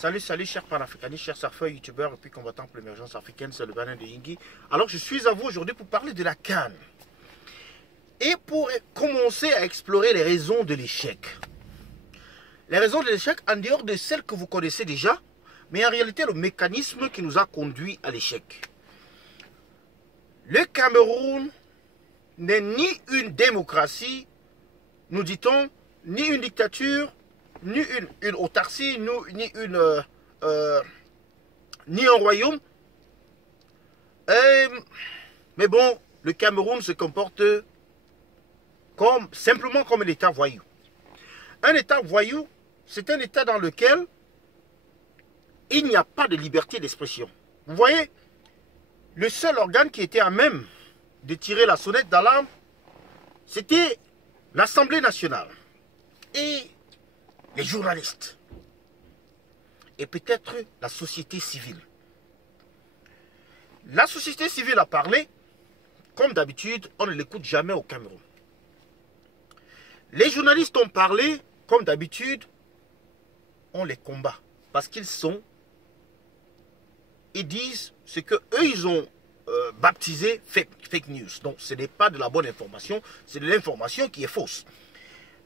Salut chers panafricanistes, chers surfeurs, youtubeurs et puis combattants pour l'émergence africaine, c'est le Banin de Yingui. Alors je suis à vous aujourd'hui pour parler de la CAN. Et pour commencer à explorer les raisons de l'échec. Les raisons de l'échec en dehors de celles que vous connaissez déjà, mais en réalité le mécanisme qui nous a conduit à l'échec. Le Cameroun n'est ni une démocratie, nous dit-on, ni une dictature, ni une autarcie, ni un royaume. Mais bon, le Cameroun se comporte simplement comme un État voyou. Un État voyou, c'est un État dans lequel il n'y a pas de liberté d'expression. Vous voyez, le seul organe qui était à même de tirer la sonnette d'alarme, c'était l'Assemblée nationale. Et les journalistes. Et peut-être la société civile. La société civile a parlé. Comme d'habitude, on ne l'écoute jamais au Cameroun. Les journalistes ont parlé. Comme d'habitude, on les combat. Parce qu'ils disent ce que eux ils ont baptisé fake news. Donc ce n'est pas de la bonne information, c'est de l'information qui est fausse.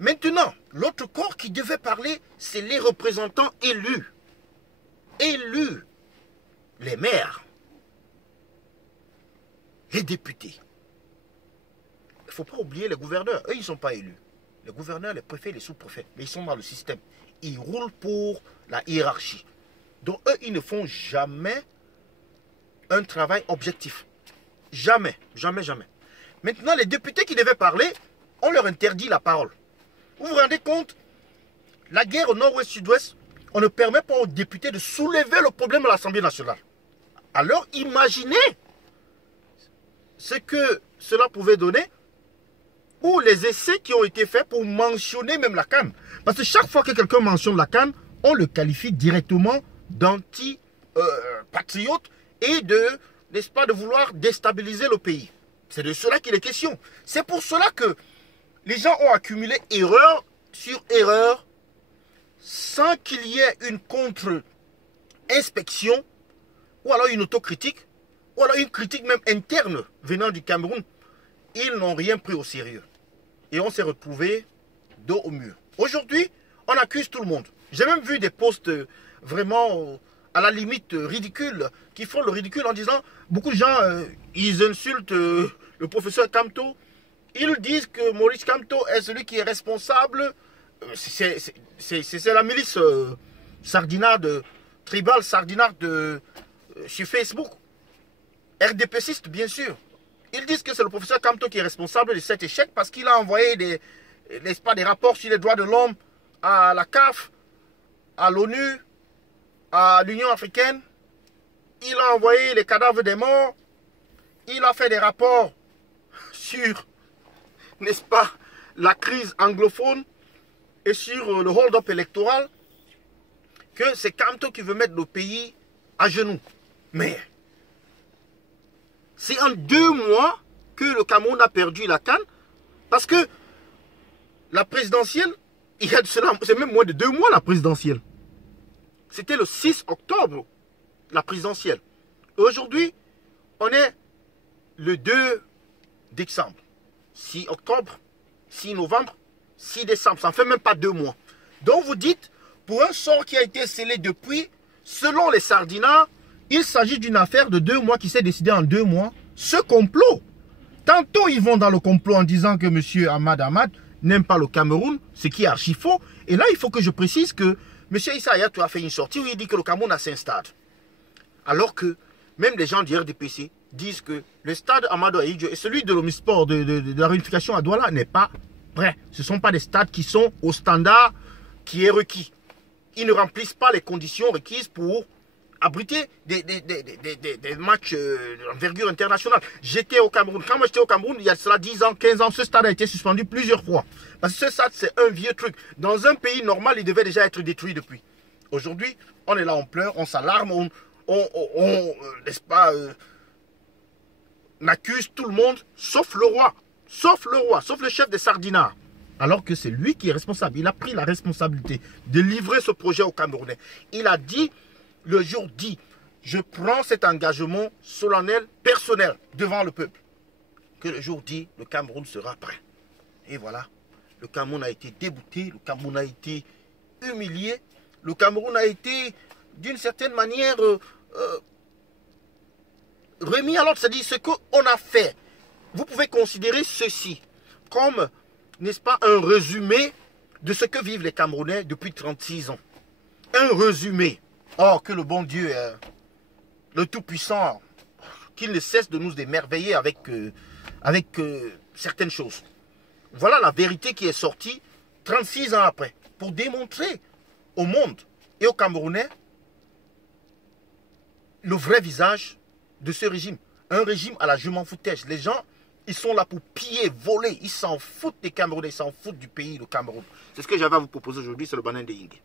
Maintenant, l'autre corps qui devait parler, c'est les représentants élus. Élus. Les maires. Les députés. Il ne faut pas oublier les gouverneurs. Eux, ils ne sont pas élus. Les gouverneurs, les préfets, les sous-préfets. Mais ils sont dans le système. Ils roulent pour la hiérarchie. Donc, eux, ils ne font jamais un travail objectif. Jamais. Jamais, jamais. Maintenant, les députés qui devaient parler, on leur interdit la parole. Vous vous rendez compte? La guerre au nord-ouest, sud-ouest, on ne permet pas aux députés de soulever le problème à l'Assemblée nationale. Alors imaginez ce que cela pouvait donner ou les essais qui ont été faits pour mentionner même la CAN. Parce que chaque fois que quelqu'un mentionne la CAN, on le qualifie directement d'anti-patriote et n'est-ce pas, de vouloir déstabiliser le pays. C'est de cela qu'il est question. C'est pour cela que les gens ont accumulé erreur sur erreur sans qu'il y ait une contre-inspection ou alors une autocritique ou alors une critique même interne venant du Cameroun. Ils n'ont rien pris au sérieux. Et on s'est retrouvé dos au mur. Aujourd'hui, on accuse tout le monde. J'ai même vu des posts vraiment à la limite ridicules qui font le ridicule en disant beaucoup de gens, ils insultent le professeur Kamto. Ils disent que Maurice Kamto est celui qui est responsable. C'est la milice sardinarde, tribale sardinarde sur Facebook. RDPciste, bien sûr. Ils disent que c'est le professeur Kamto qui est responsable de cet échec parce qu'il a envoyé des rapports sur les droits de l'homme à la CAF, à l'ONU, à l'Union africaine. Il a envoyé les cadavres des morts. Il a fait des rapports sur, n'est-ce pas, la crise anglophone et sur le hold-up électoral, que c'est Kamto qui veut mettre le pays à genoux. Mais c'est en 2 mois que le Cameroun a perdu la CAN, parce que la présidentielle, il y a de cela, c'est même moins de 2 mois la présidentielle. C'était le 6 octobre, la présidentielle. Aujourd'hui, on est le 2 décembre. 6 octobre, 6 novembre, 6 décembre. Ça ne fait même pas 2 mois. Donc vous dites, pour un sort qui a été scellé depuis, selon les sardinards, il s'agit d'une affaire de 2 mois qui s'est décidée en 2 mois. Ce complot, tantôt ils vont dans le complot en disant que M. Ahmad n'aime pas le Cameroun, ce qui est archi faux. Et là, il faut que je précise que M. Issa Hayatou a fait une sortie où il dit que le Cameroun a 5 stades. Alors que même les gens du RDPC disent que le stade Amadou Ahidjo et celui de l'Omnisport de la réunification à Douala n'est pas prêt. Ce ne sont pas des stades qui sont au standard qui est requis. Ils ne remplissent pas les conditions requises pour abriter des matchs d'envergure internationale. J'étais au Cameroun. Quand moi j'étais au Cameroun, il y a cela 10 ans, 15 ans, ce stade a été suspendu plusieurs fois. Parce que ce stade, c'est un vieux truc. Dans un pays normal, il devait déjà être détruit depuis. Aujourd'hui, on est là, on pleure, on s'alarme, n'est-ce pas, on accuse tout le monde, sauf le roi, sauf le chef des sardinards. Alors que c'est lui qui est responsable. Il a pris la responsabilité de livrer ce projet aux Camerounais. Il a dit, le jour dit, je prends cet engagement solennel, personnel, devant le peuple. Que le jour dit, le Cameroun sera prêt. Et voilà, le Cameroun a été débouté, le Cameroun a été humilié, le Cameroun a été, d'une certaine manière, remis à l'ordre. C'est-à-dire ce qu'on a fait. Vous pouvez considérer ceci comme, n'est-ce pas, un résumé de ce que vivent les Camerounais depuis 36 ans. Un résumé. Oh, que le bon Dieu, le Tout-Puissant, qu'il ne cesse de nous émerveiller avec certaines choses. Voilà la vérité qui est sortie 36 ans après, pour démontrer au monde et aux Camerounais le vrai visage de ce régime. Un régime à la je m'en foutège. Les gens, ils sont là pour piller, voler. Ils s'en foutent des Camerounais, ils s'en foutent du pays, le Cameroun. C'est ce que j'avais à vous proposer aujourd'hui, c'est le Banin de Yingue.